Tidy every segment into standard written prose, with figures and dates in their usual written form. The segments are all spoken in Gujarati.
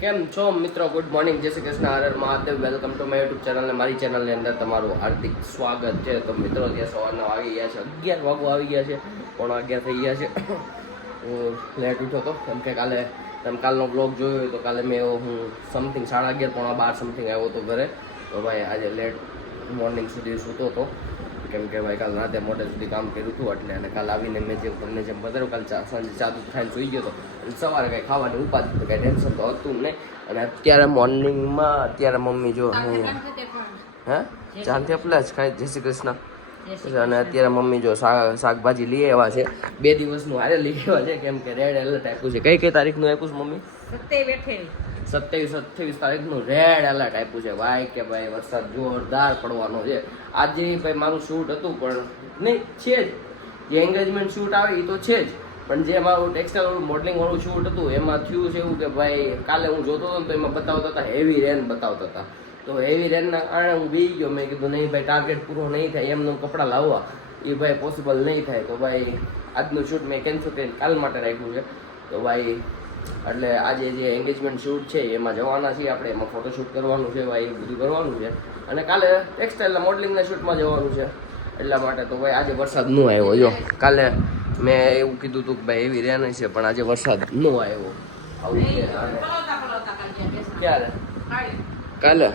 કેમ છો મિત્રો? ગુડ મોર્નિંગ, જય શ્રી કૃષ્ણ, હર હર Mahadev. Welcome to my YouTube channel. મારી ચેનલની અંદર તમારું હાર્દિક સ્વાગત છે. તો મિત્રો ત્યાં સવારના વાગી ગયા છે 11 વાગવા આવી ગયા છે, 11:15 થઈ ગયા છે. હું લેટ ઉઠ્યો હતો કેમ કે કાલે તમે કાલનો બ્લોગ જોયો હોય તો કાલે મેં હું સમથિંગ 11:30 12 સમથિંગ આવ્યો હતો ઘરે. તો ભાઈ આજે લેટ મોર્નિંગ સુધી સૂતો હતો કેમ કે ભાઈ કાલ રાતે મોડે સુધી કામ કર્યું હતું એટલે. અને કાલ આવીને મેં જે તમને જેમ બતાવ્યું કાલ સાંજે ચા દૂધ ખાઈને સૂઈ ગયો હતો અને સવારે કાંઈ ખાવાની ઉપાધિ તો કાંઈ ટેન્શન તો હતું નહીં. અને અત્યારે મોર્નિંગમાં અત્યારે મમ્મી જો હું ચાંદ થેપલા જ ખાય. જય શ્રી કૃષ્ણ. અને અત્યારે મમ્મી જો શાકભાજી લઈ આવ્યા છે, 2 દિવસનું હારે લઈ આવ્યા છે કેમ કે રેડ એલર્ટ આપ્યું છે. કઈ તારીખનું આપ્યું છે મમ્મી? 27-28 તારીખનું રેડ એલર્ટ આપ્યું છે ભાઈ કે ભાઈ વરસાદ જોરદાર પડવાનો છે. આજે ભાઈ મારું શૂટ હતું પણ નહીં છે જ, જે એન્ગેજમેન્ટ શૂટ આવે એ તો છે જ, પણ જે મારું ટેક્સટાઇલ મોડલિંગ વાળું શૂટ હતું એમાં થયું છે એવું કે ભાઈ કાલે હું જોતો હતો ને તો એમાં બતાવતા હતા હેવી રેન બતાવતા હતા. તો હેવી રેનના કારણે હું બી ગયો. મેં કીધું નહીં ભાઈ ટાર્ગેટ પૂરો નહીં થાય, એમનું કપડાં લાવવા એ ભાઈ પોસિબલ નહીં થાય. તો ભાઈ આજનું શૂટ મેં કેન્સલ કરીને કાલ માટે રાખ્યું છે. તો ભાઈ એટલે આજે જે એન્ગેજમેન્ટ શૂટ છે એમાં જવાના છીએ આપણે, એમાં ફોટોશૂટ કરવાનું છે ભાઈ, એ બધું કરવાનું છે. અને કાલે ટેક્સટાઇલના મોડલિંગના શૂટમાં જવાનું છે એટલા માટે. તો ભાઈ આજે વરસાદ ન આવ્યો. જો કાલે મેં એવું કીધું હતું કે ભાઈ એવી રેન છે પણ આજે વરસાદ ન આવ્યો. આવું છે ક્યારે કાલે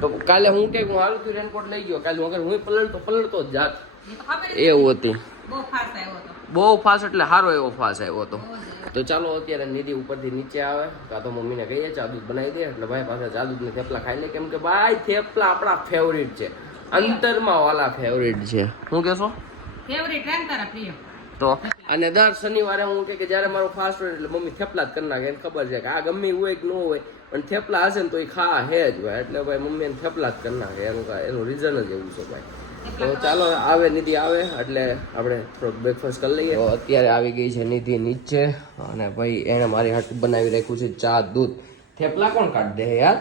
તો કાલે હું કે હું હારું થયું રેનકોટ લઈ ગયો. કાલે અગર હું પલળતો જ જાત એવું હતી. બહુ ફાસ્ટ એટલે સારો એવો ફાસ્ટ આવ્યો હતો. તો ચાલો અત્યારે નિધિ ઉપરથી નીચે આવે કાં તો મમ્મીને કહીએ ચા દૂધ બનાવી દે એટલે ભાઈ પાસે ચા દૂધ ને થેપલા ખાઈ લે કેમ કે ભાઈ થેપલા આપણા ફેવરિટ છે, અંતરમાં વાલા ફેવરિટ છે. શું કહેશો? તો અને દર શનિવારે હું કે જ્યારે મારો ફાસ્ટ હોય એટલે મમ્મી થેપલા જ કરી નાખે. એને ખબર છે કે આ ગમે હોય કે ન હોય પણ થેપલા હશે ને તો એ ખા હે જ ભાઈ. એટલે ભાઈ મમ્મી એને થેપલા જ કરી નાખે. એનું રીઝન જ એવું છે ભાઈ. તો ચાલો આવે નિધિ આવે એટલે આપણે થોડુંક બ્રેકફાસ્ટ કરી લઈએ. તો અત્યારે આવી ગઈ છે નિધિ નીચે અને ભાઈ એને મારી હાટું બનાવી રાખ્યું છે ચા દૂધ. થેપલા કોણ કાઢી દે યાર?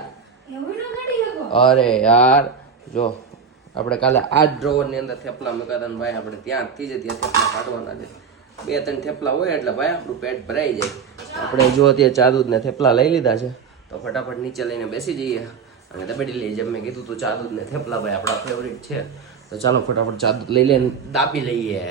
અરે યાર જો આપણે કાલે આ જ ડ્રોવરની અંદર થેપલા મૂકાતા ને ભાઈ આપણે ત્યાંથી જ ત્યાં થેપલા કાઢવાના છે. 2-3 થેપલા હોય એટલે ભાઈ આપણું પેટ ભરાઈ જાય. આપણે જો ત્યાં ચા દૂધ ને થેપલા લઈ લીધા છે તો ફટાફટ નીચે લઈને બેસી જઈએ અને દબેડી લઈએ. જેમ મેં કીધું તું ચા દૂધ ને થેપલા ભાઈ આપણા ફેવરિટ છે. તો ચાલો ફટાફટ ચા દૂધ લઈ લઈને દાબી લઈએ.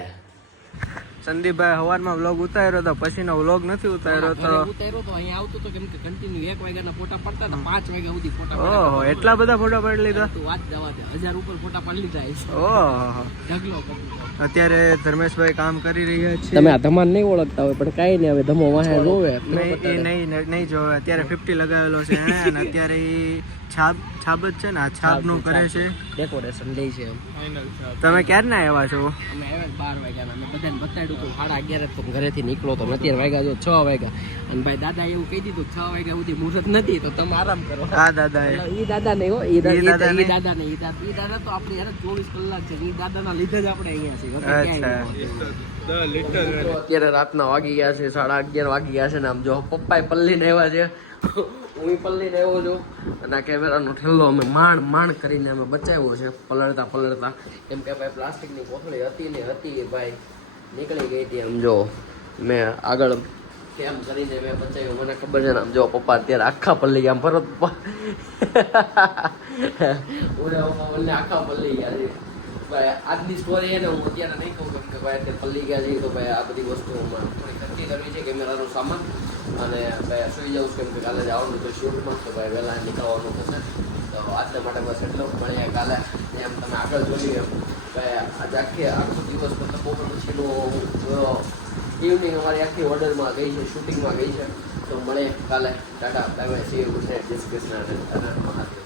સંદીપભાઈ સવારમાં વ્લોગ ઉતાર્યો હતો, પછીનો વ્લોગ નથી ઉતાર્યો તો અહીંયા આવતો તો કેમ કે કન્ટિન્યુ 1 વાગ્યાના ફોટા પડતા હતા, 5 વાગ્યા સુધી ફોટા. ઓહો એટલા બધા ફોટા પાડી લીધા? તું વાત જવા દે, 1000 ઉપર ફોટા પાડી લીધા. ઓહો ઢગલો. અત્યારે ધર્મેશભાઈ કામ કરી રહ્યા છે. તમે આ ધમાન નહીં ઓળખતા હોય પણ કાંઈ નહીં, હવે ધમો વાહે જોવે નહીં જોવે. અત્યારે 50 લગાવેલો છે અને અત્યારે છાપ જ છે ને, આ છાપનું કરે છે, ડેકોરેશન લે છે. તમે ક્યારના આવ્યા છો? અમે આવ્યા 12 વાગ્યાના. અમે બધાને બતાડ્યું કે 11:30 તો ઘરેથી નીકળો તો અત્યારે વાગ્યા જો 6 વાગ્યા. અને ભાઈ દાદા એવું કહી દીધું 6 વાગ્યા સુધી મુહૂર્ત નથી તો તમે આરામ કરો. હા દાદા ઈ દાદા નહીં હો, ઈ દાદા તો આપણી યાર 24 કલાક છે. ઈ દાદાના લીધે જ આપણે અહીંયા છીએ. અત્યારે રાતના વાગી ગયા છે 11:30 વાગી ગયા છે ને આમ જો પપ્પાએ પલ્લીને આવ્યા છે, હું પલ્લીને આવ્યો છું અને આ કેમેરાનો ઠેલ્લો અમે માંડ કરીને અમે બચાવ્યો છે પલળતા કેમ કે ભાઈ પ્લાસ્ટિકની કોથળી હતી ભાઈ નીકળી ગઈ હતી. આમ જો મેં આગળ કેમ કરીને મેં બચાવ્યું મને ખબર છે ને. આમ જો પપ્પા અત્યારે આખા પલ્લી ગયા ભરત પપ્પા ઓલે આખા પલ્લી ગયા છે ભાઈ. આજની સ્ટોરી એને હું અત્યારે નહીં કહું કેમ કે ભાઈ અત્યારે પલ્લી ગયા છે તો ભાઈ આ બધી વસ્તુઓમાં થોડી ખર્ચી કરવી છે કેમેરાનો સામાન. અને ભાઈ સુઈ જાઉં કેમ કે કાલે જવાનું તો શૂટમાં તો ભાઈ વહેલા નીકળવાનું થશે. તો આજના માટે બસ એટલું મળીએ કાલે. એમ તમે આગળ જોયું એમ ભાઈ આજે આખો દિવસ મતલબ બપોર પછીનો ઇવનિંગ અમારી આખી ઓર્ડરમાં ગઈ છે, શૂટિંગમાં ગઈ છે. તો મળીએ કાલે. Tata bye bye, C you, good night, જય શ્રી કૃષ્ણ અને મહાદેવ.